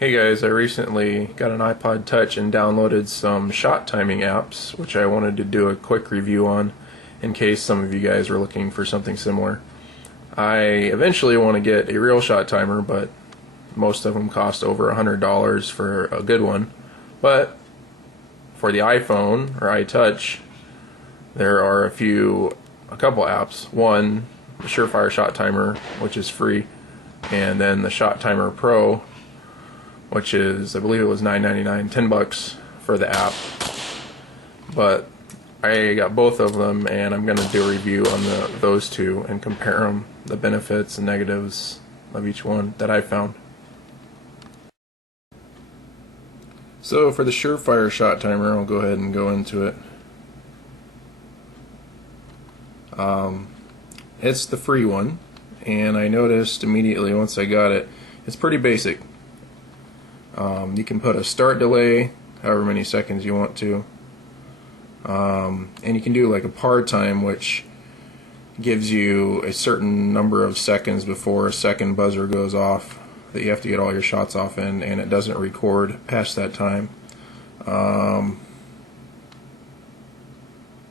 Hey guys, I recently got an iPod Touch and downloaded some shot timing apps, which I wanted to do a quick review on in case some of you guys are looking for something similar. I eventually want to get a real shot timer, but most of them cost over $100 for a good one. But for the iPhone or iTouch, there are a couple apps. One, the Surefire Shot Timer, which is free, and then the Shot Timer Pro, which is, I believe it was $9.99, $10 for the app. But I got both of them, and I'm going to do a review on those two and compare them, the benefits and negatives of each one that I found. So for the Surefire Shot Timer, I'll go ahead and go into it. It's the free one, and I noticed immediately once I got it, it's pretty basic. You can put a start delay, however many seconds you want to, and you can do like a par time, which gives you a certain number of seconds before a second buzzer goes off that you have to get all your shots off in, and it doesn't record past that time.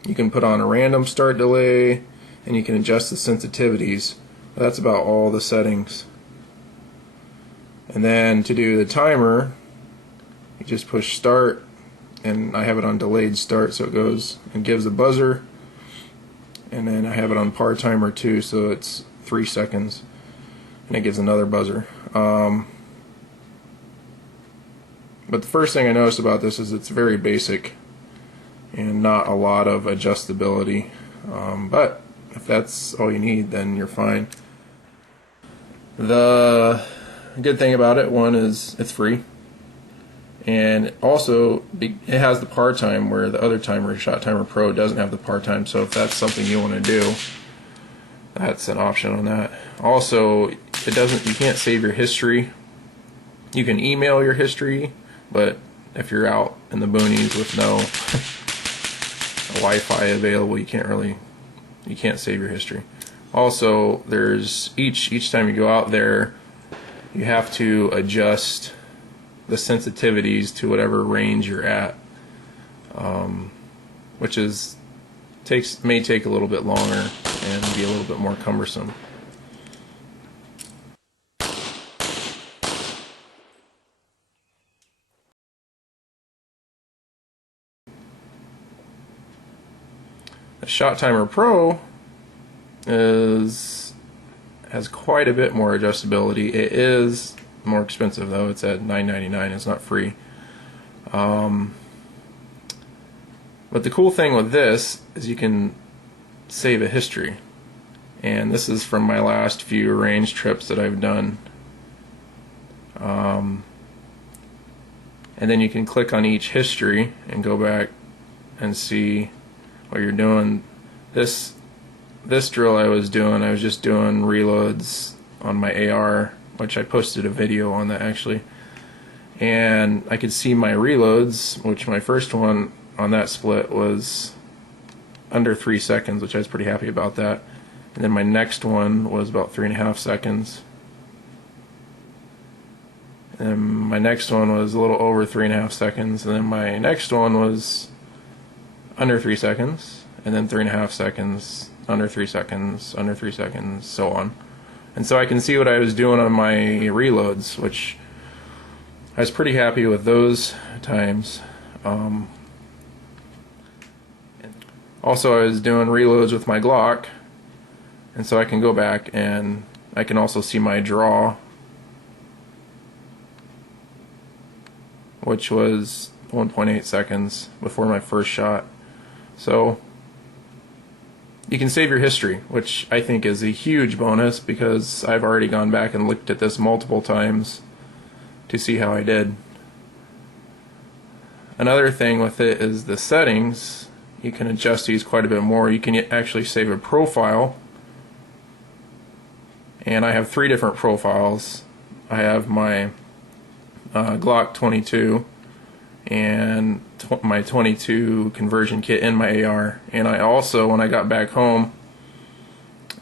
You can put on a random start delay, and you can adjust the sensitivities. That's about all the settings. And then to do the timer, you just push start, and I have it on delayed start, so it goes and gives a buzzer. And then I have it on par timer too, so it's 3 seconds, and it gives another buzzer. But the first thing I noticed about this is it's very basic and not a lot of adjustability. But if that's all you need, then you're fine. The good thing about it, one, is it's free, and also it has the par time, where the other timer, Shot Timer Pro, doesn't have the par time. So if that's something you want to do, that's an option on that. Also, you can't save your history. You can email your history, but if you're out in the boonies with no Wi-Fi available, you can't save your history. Also, there's each time you go out there, you have to adjust the sensitivities to whatever range you're at, which may take a little bit longer and be a little bit more cumbersome. The Shot Timer Pro has quite a bit more adjustability. It is more expensive though. It's at $9.99. It's not free. But the cool thing with this is you can save a history, and this is from my last few range trips that I've done. And then you can click on each history and go back and see what you're doing. This drill I was just doing reloads on my AR, which I posted a video on that actually, and I could see my reloads, which my first one on that split was under 3 seconds, which I was pretty happy about that. And then my next one was about 3.5 seconds, and my next one was a little over 3.5 seconds, and then my next one was under 3 seconds, and then 3.5 seconds, under 3 seconds, under 3 seconds, so on. And so I can see what I was doing on my reloads, which I was pretty happy with those times. Also, I was doing reloads with my Glock, and so I can go back and I can also see my draw, which was 1.8 seconds before my first shot. So you can save your history, which I think is a huge bonus, because I've already gone back and looked at this multiple times to see how I did. Another thing with it is the settings. You can adjust these quite a bit more. You can actually save a profile, and I have 3 different profiles. I have my Glock 22 and my 22 conversion kit in my AR, and I also, when I got back home,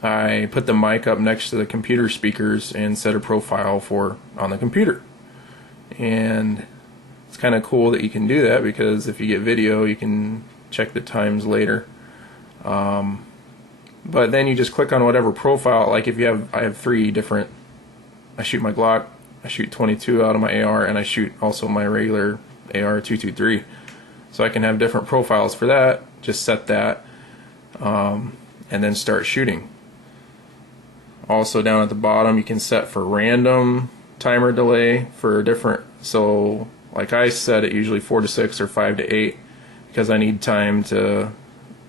I put the mic up next to the computer speakers and set a profile on the computer. And it's kind of cool that you can do that, because if you get video you can check the times later. But then you just click on whatever profile. Like if you have, I have 3 different, I shoot my Glock, I shoot 22 out of my AR, and I shoot also my regular AR 223. So I can have different profiles for that. Just set that, and then start shooting. Also down at the bottom you can set for random timer delay for different, so like I set it usually 4 to 6 or 5 to 8 because I need time to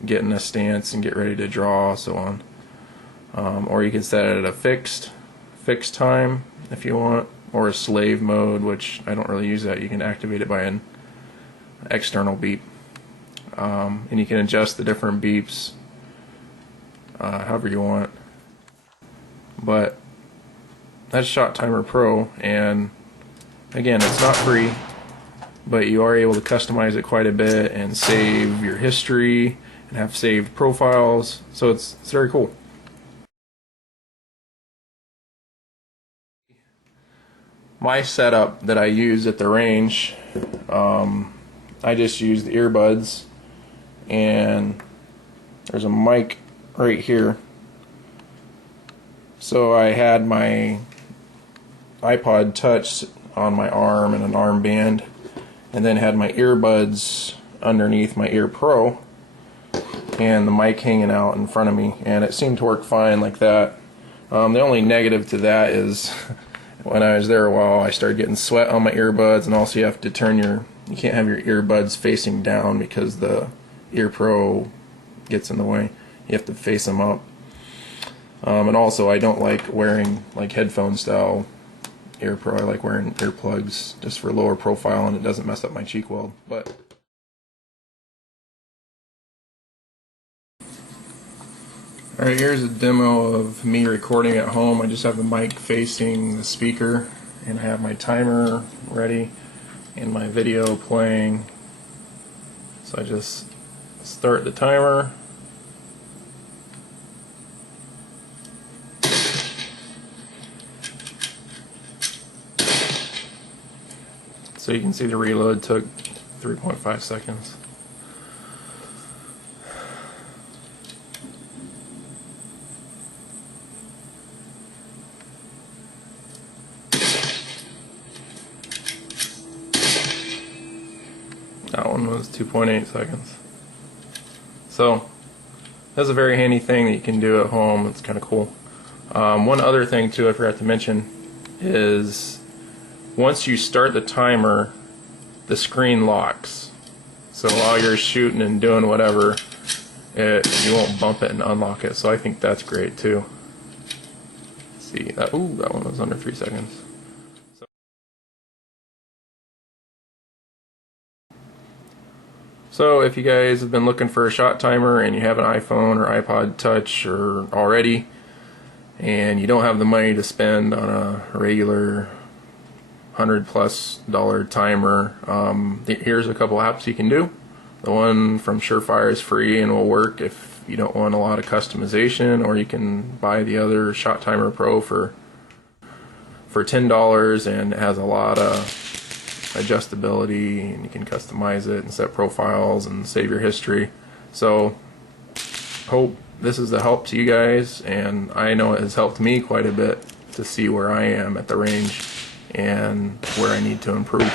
get in a stance and get ready to draw, so on. Or you can set it at a fixed time if you want, or a slave mode, which I don't really use that. You can activate it by an external beep, and you can adjust the different beeps however you want. But that's Shot Timer Pro, and again, it's not free, but you are able to customize it quite a bit and save your history and have saved profiles, so it's very cool. My setup that I use at the range, I just use the earbuds, and there's a mic right here. So I had my iPod Touch on my arm and an armband, and then had my earbuds underneath my Ear Pro and the mic hanging out in front of me, and it seemed to work fine like that. The only negative to that is when I was there a while I started getting sweat on my earbuds, and also you have to turn you can't have your earbuds facing down because the Ear Pro gets in the way. You have to face them up. And also I don't like wearing like headphone style Ear Pro. I like wearing earplugs just for lower profile, and it doesn't mess up my cheek weld. But alright, here's a demo of me recording at home. I just have the mic facing the speaker, and I have my timer ready and my video playing. So I just start the timer. So you can see the reload took 3.5 seconds. That one was 2.8 seconds. So that's a very handy thing that you can do at home. It's kind of cool. One other thing too I forgot to mention is once you start the timer, the screen locks. So while you're shooting and doing whatever, you won't bump it and unlock it. So I think that's great too. Let's see that. Ooh, that one was under 3 seconds. So if you guys have been looking for a shot timer and you have an iPhone or iPod Touch or already, and you don't have the money to spend on a regular $100+ timer, here's a couple apps you can do. The one from Surefire is free and will work if you don't want a lot of customization, or you can buy the other Shot Timer Pro for $10, and it has a lot of adjustability, and you can customize it and set profiles and save your history. So hope this is a help to you guys, and I know it has helped me quite a bit to see where I am at the range and where I need to improve.